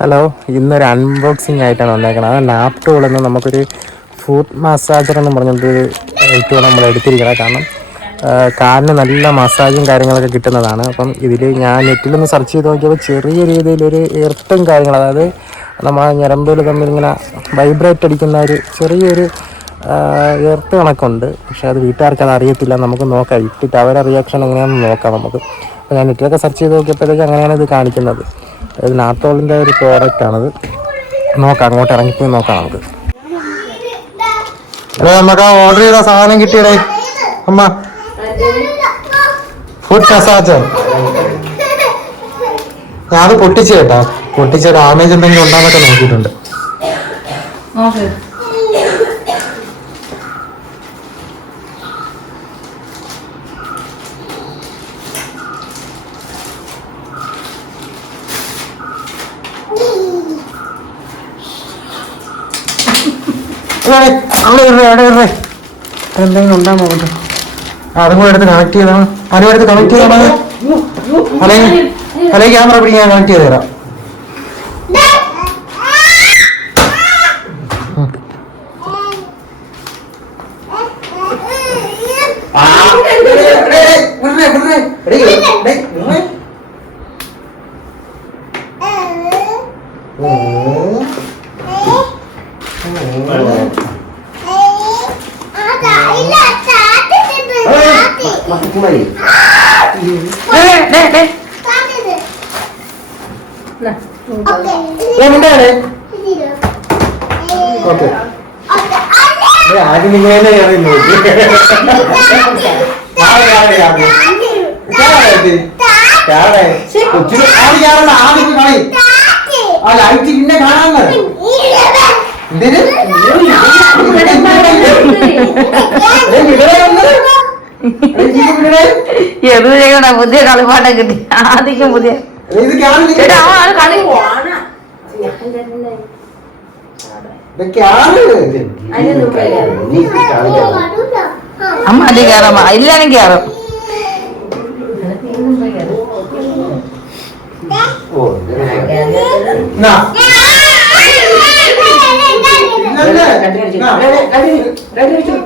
Hello ഇന്നൊരു unboxing ആയിട്ടാണ് വന്നേക്കുന്നത് അത് ലാപ്ടോപ്പിൽ നിന്ന് നമുക്കൊരു ഫുഡ് മസാജർ എന്ന് പറഞ്ഞിട്ടൊരു ഐറ്റം നമ്മൾ എടുത്തിരിക്കണം കാരണം കാലിന് നല്ല മസാജും കാര്യങ്ങളൊക്കെ കിട്ടുന്നതാണ്. അപ്പം ഇതിൽ ഞാൻ നെറ്റിലൊന്ന് സെർച്ച് ചെയ്ത് നോക്കിയപ്പോൾ ചെറിയ രീതിയിലൊരു എർത്തും കാര്യങ്ങൾ അതായത് നമ്മൾ ഞരമ്പുകൾ തമ്മിൽ ഇങ്ങനെ വൈബ്രേറ്റ് അടിക്കുന്ന ഒരു ചെറിയൊരു എർത്ത് കണക്കുണ്ട്. പക്ഷേ അത് വീട്ടുകാർക്ക് അത് അറിയത്തില്ല. നമുക്ക് നോക്കാം. ഇട്ടിട്ട് അവരുടെ റിയാക്ഷൻ എങ്ങനെയാണെന്ന് നോക്കാം നമുക്ക്. അപ്പോൾ ഞാൻ നെറ്റിലൊക്കെ സെർച്ച് ചെയ്ത് നോക്കിയപ്പോഴത്തേക്ക് അങ്ങനെയാണ് ഇത് കാണിക്കുന്നത്. നാത്തോളിന്റെ ഒരു പ്രോഡക്റ്റ് ആണത് നോക്കാം അങ്ങോട്ട് ഇറങ്ങിപ്പോയി നോക്കാം നമുക്ക്. അല്ലേ നമുക്ക് ആ ഓർഡർ ചെയ്ത സാധനം കിട്ടിയടേ. അമ്മ. ഫുഡ് മസാജ് ഞാൻ പൊട്ടിച്ചു കേട്ടാ. പൊട്ടിച്ച ഡാമേജ് എന്തെങ്കിലും ഉണ്ടാന്നൊക്കെ നോക്കിയിട്ടുണ്ട്. അവിടെ അവിടെ ഇടേ, അവിടെ ഇടേ. എന്തെങ്കിലും ഉണ്ടാ നോക്കട്ടെ അതും കൂടെ എടുത്ത് കണക്ട് ചെയ്താണ് അതും എടുത്ത് കണക്ട് ചെയ്താണ് അല്ലെങ്കിൽ അല്ലെങ്കിൽ ക്യാമറ പിടിക്കാൻ ഞാൻ കണക്ട് ചെയ്ത് തരാം. എന്താണ് ഓക്കെ ആദ്യം ആ ലൈറ്റ് പിന്നെ കാണാൻ എന്തിന് എന്ത് ചെയ്യണ പുതിയ കളിപ്പാട്ടം കിട്ടി ആദ്യം പുതിയ അമ്മ അല്ലേ കയറാം ഇല്ലാനും കയറും അടുത്തറ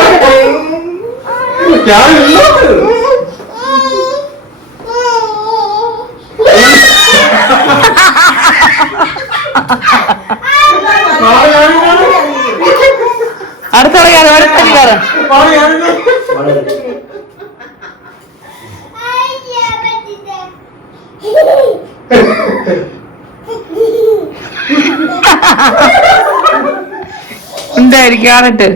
അടുത്തടി കയറും എന്തായിരിക്കും? കാണട്ട്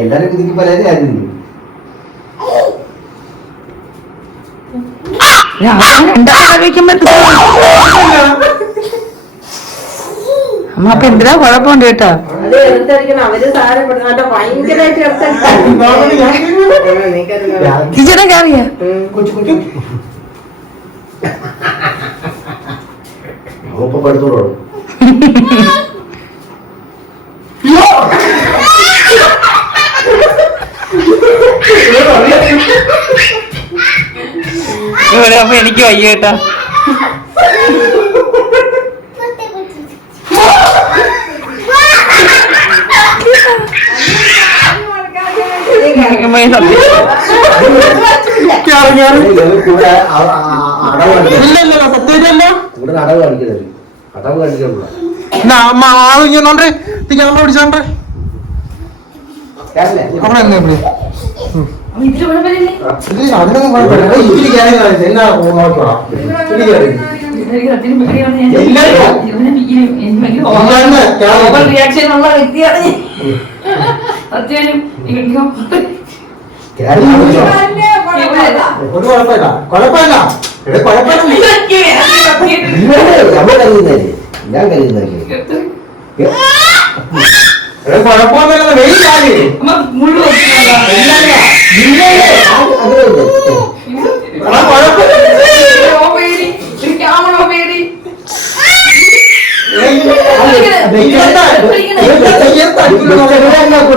എല്ലാരും കുതിക്ക് പരാതി ആയിരുന്നു രണ്ടാമത് വെക്കുമ്പോ അമ്മ അപ്പൊ എന്തിനാ കുഴപ്പമുണ്ട് കേട്ടോ? അത് എടുത്തടിക്കണം അവർ സാരപ്പെടുന്ന കേട്ടോ ഭയങ്കരമായിട്ട് എടുത്തടിക്കണം ടീച്ചറെ കയറിയ? കൊച്ചു കൊച്ചു ഇപ്പൊ പഠിത്തോളൂ ഇവിടെ അപ്പൊ എനിക്ക് വയ്യ കേട്ടോ ഇരിക്കുമ്പോ ഈ സത്യം. കൂടെ അ- അ- അടവ് കാണിക്കണം ഇല്ല ഇല്ല സത്യമായിട്ടല്ല ഇവിടെ അടവ് കാണിക്കരുത് അടവ് കാണിക്കണല്ലോ ഇങ്ങനെ ക്യാമറ പിടിച്ചോണ്ടേ അവിടെ എന്താ ഇവിടെ ഇതിൽ കുഴപ്പമില്ലേ ഇത് അതിനൊന്നും കുഴപ്പമില്ല. ഇതിൽ കയറി കാണിച്ചു എന്നാ നോക്കണം ഇതിൽ കയറി. ഓവർ റിയാക്ഷൻ ഉള്ള വ്യക്തിയാണ് ഞാൻ. സത്യം ഒരു കുഴപ്പമില്ല കുഴപ്പമില്ല എടേ കുഴപ്പമില്ല ഞാൻ കുഴപ്പമൊന്നുമില്ല വെയിലാകെ മുഴുവൻ എടാ കുഴപ്പമില്ല ക്യാമറ പേടി രണ്ട് കാലം വന്നില്ലേ നോക്ക്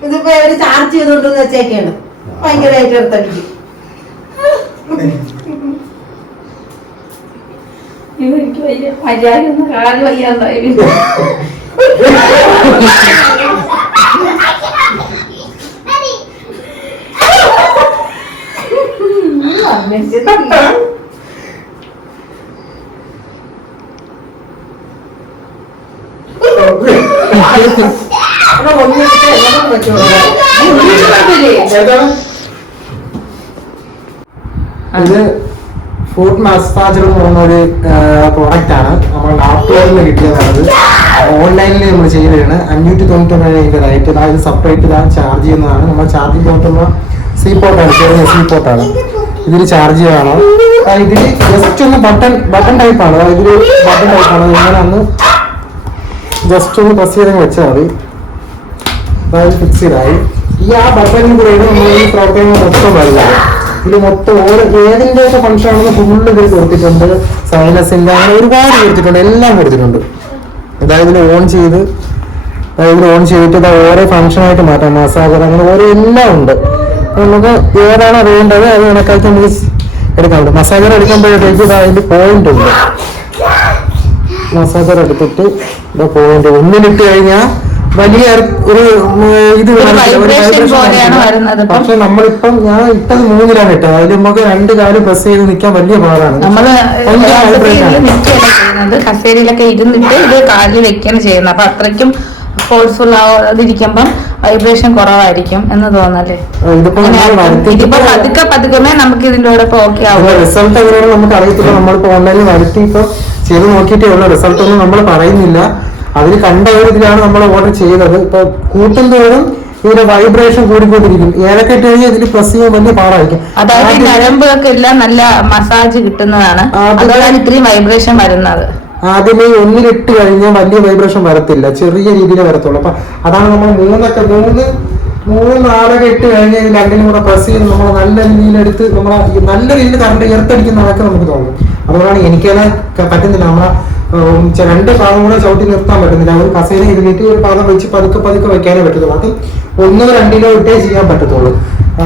ഇതിപ്പോ ചാർജ് ചെയ്തോണ്ടെന്ന് വെച്ചേക്കാണ് ഭയങ്കരമായിട്ട് എടുത്തടിക്കും എനിക്ക് വയ്യ മര്യാദ ഒന്ന് കാൽ വയ്യാണ്ടായി ഇത് ഫുഡ് മസാജർ എന്ന് പറയുന്ന ഒരു പ്രോഡക്റ്റ് ആണ്. നമ്മൾ ലാപ്ടോപ്പിൽ കിട്ടിയതാണത്. കിട്ടിയതാണ് ഓൺലൈനിൽ നമ്മൾ ചെയ്യുകയാണ് അഞ്ഞൂറ്റി തൊണ്ണൂറ്റൊമ്പത് ഇതിന്റെ റേറ്റ് അതായത് സെപ്പറേറ്റ് ഇതാ ചാർജ് ചെയ്യുന്നതാണ്. നമ്മൾ ചാർജ് പോട്ടുള്ള സീ പോർട്ടാണ് ചെറിയ സീ പോർട്ടാണ് ഇതിൽ ചാർജ് ചെയ്യണം. ഇതിൽ ജസ്റ്റ് ഒന്ന് ബട്ടൺ ബട്ടൺ ടൈപ്പ് ആണ്. അതായത് ഇതിൽ ബട്ടൺ ടൈപ്പ് ആണ്. ഇങ്ങനെ ഒന്ന് ജസ്റ്റ് ഒന്ന് പ്രസ് ചെയ്ത് വെച്ചാൽ മതി. അതായത് ഫിക്സ് ചെയ്തായി ഈ ആ ബട്ടണിൽ കൂടെയാണ് നമ്മൾ ഈ പ്രവർത്തനങ്ങൾ മൊത്തം വരുന്നത് ഇതിൽ മൊത്തം ഓരോ ഏതിന്റെ ഒക്കെ ഫംഗ്ഷൻ ആണെന്ന് ഫുള്ള് ഇതിൽ കൊടുത്തിട്ടുണ്ട്. സൈനസിന്റെ അങ്ങനെ ഒരുപാട് കൊടുത്തിട്ടുണ്ട്. എല്ലാം കൊടുത്തിട്ടുണ്ട്. അതായത് ഓൺ ചെയ്ത് അതായത് ഓൺ ചെയ്തിട്ട് ഇത് ഓരോ ഫംഗ്ഷൻ ആയിട്ട് മാറ്റാം. മസാജർ അങ്ങനെ ഓരോ എല്ലാം ഉണ്ട്. നമുക്ക് ഏതാണ് അറിയേണ്ടത്? അത് കണക്കാക്കി നമുക്ക് എടുക്കാൻ പറ്റും മസാജർ എടുക്കുമ്പോഴത്തേക്ക് ഇത് പോയിന്റ് ഉണ്ട്. മസാജർ എടുത്തിട്ട് ഇതാ പോയിന്റ് ഒന്നിലിട്ട് കഴിഞ്ഞാൽ വലിയ ഒരു ഇത്. പക്ഷെ നമ്മളിപ്പം ഞാൻ ഇട്ടത് മൂന്നിലാണ് ഇട്ടത്. അതിൽ നമുക്ക് രണ്ട് കാൽ പ്രസ് ചെയ്ത് നിൽക്കാൻ വലിയ പാടാണ്. നമ്മൾ കസേരയിലൊക്കെ ഇരുന്നിട്ട് ഇത് കാലിൽ വെക്കുകയാണ് ചെയ്യുന്നത്. അപ്പൊ അത്രയ്ക്കും ഫോഴ്സ്ഫുൾ ആവാതിരിക്കുമ്പം വൈബ്രേഷൻ കുറവായിരിക്കും എന്ന് തോന്നല്ലേ ഇതിപ്പോ പതുക്കെ പതുക്കമേ നമുക്ക് ഇതിന്റെ കൂടെ ഓക്കെ ആവും റിസൾട്ട് എങ്ങനെയാണ് നമുക്ക് അറിയത്തില്ല നമ്മളിപ്പോ ഓൺലൈനിൽ വരുത്തി ഇപ്പൊ ചെയ്ത് നോക്കിയിട്ടേ ഉള്ളൂ. റിസൾട്ട് ഒന്നും നമ്മൾ പറയുന്നില്ല. അതിൽ കണ്ട ഒരു ഇതിലാണ് നമ്മൾ ഓർഡർ ചെയ്തത്. ഇപ്പൊ കൂട്ടുന്തോറും ഇതിന്റെ വൈബ്രേഷൻ കൂടിക്കൊണ്ടിരിക്കും. ഏതൊക്കെ ഇട്ട് കഴിഞ്ഞാൽ ഇതിൽ പ്രസ് ചെയ്യാൻ വലിയ പാടായിരിക്കും. അതായത് ഈ നരമ്പുകൾക്ക് എല്ലാം നല്ല മസാജ് കിട്ടുന്നതാണ്. അത് അതുകൊണ്ടാണ് ഇത്രയും വൈബ്രേഷൻ വരുന്നത്. ആദ്യമേ ഒന്നിലിട്ട് കഴിഞ്ഞാൽ വലിയ വൈബ്രേഷൻ വരത്തില്ല. ചെറിയ രീതിയിലേ വരത്തുള്ളൂ. അപ്പൊ അതാണ് നമ്മൾ മൂന്നൊക്കെ മൂന്ന് മൂന്ന് നാലൊക്കെ ഇട്ട് കഴിഞ്ഞാൽ ഇതിൽ രണ്ടിനും കൂടെ പ്രസ് ചെയ്ത് നമ്മൾ നല്ല രീതിയിലെടുത്ത് നമ്മളെ നല്ല രീതിയിൽ കറണ്ട് എർത്തടിക്കുന്നതൊക്കെ നമുക്ക് തോന്നും. അതുകൊണ്ടാണ് എനിക്കത് പറ്റുന്നില്ല. നമ്മളെ രണ്ട് പാദം കൂടെ ചവിട്ടി നിർത്താൻ പറ്റുന്നില്ല. ഒരു കസേര ഇരുന്നിട്ട് ഒരു പാദം വെച്ച് പതുക്കെ പതുക്കെ വെക്കാനേ പറ്റത്തുള്ളൂ. അത് ഒന്നോ രണ്ടിലോ ഇട്ടേ ചെയ്യാൻ പറ്റത്തുള്ളൂ.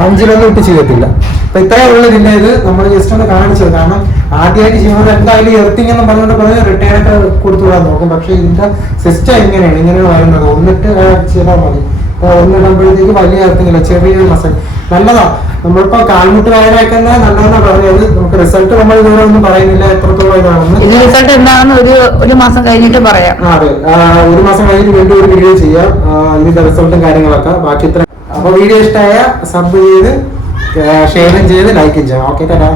അഞ്ചിലൊന്നും ഇട്ട് ചെയ്യത്തില്ല. അപ്പൊ ഇത്രയേ ഉള്ളൂ ഇതിന്റെ ഇത്. നമ്മൾ ജസ്റ്റ് ഒന്ന് കാണിച്ചത്. കാരണം ആദ്യമായിട്ട് ചെയ്യുന്നത് എന്തായാലും എർത്തിങ് എന്ന് പറഞ്ഞുകൊണ്ട് പറഞ്ഞ് റിട്ടയർ ഒക്കെ കൊടുത്തു വിടാൻ നോക്കും. പക്ഷെ ഇതിന്റെ സിസ്റ്റം ഇങ്ങനെയാണ്. ഇങ്ങനെയാണ് വരുന്നത് ഒന്നിട്ട് ചെയ്താൽ മതി. അപ്പൊ ഒന്നിടുമ്പോഴത്തേക്ക് വലിയ എർത്തിങ് ഇല്ല ചെറിയ മസാജ് നല്ലതാ. നമ്മളിപ്പോ കാൽമുട്ട് വേദനയൊക്കെ നല്ലതെന്നാ പറഞ്ഞത്. നമുക്ക് റിസൾട്ട് നമ്മൾ ഇതുവരെ ഒന്നും പറയുന്നില്ല. എത്രത്തോളം ഇതാണെന്ന്. ഇത് റിസൾട്ട് എന്താണെന്ന് ഒരു ഒരു മാസം കഴിഞ്ഞിട്ട് പറയാം. അതെ. ഒരു മാസം കഴിഞ്ഞിട്ട് വീണ്ടും ഒരു വീഡിയോ ചെയ്യാം. ഇതിന്റെ റിസൾട്ടും കാര്യങ്ങളൊക്കെ. ബാക്കി ഇത്ര. അപ്പൊ വീഡിയോ ഇഷ്ടമായ സബ് ചെയ്ത് ഷെയറും ചെയ്ത് ലൈക്കും ചെയ്യാം. ഓക്കെ ടാ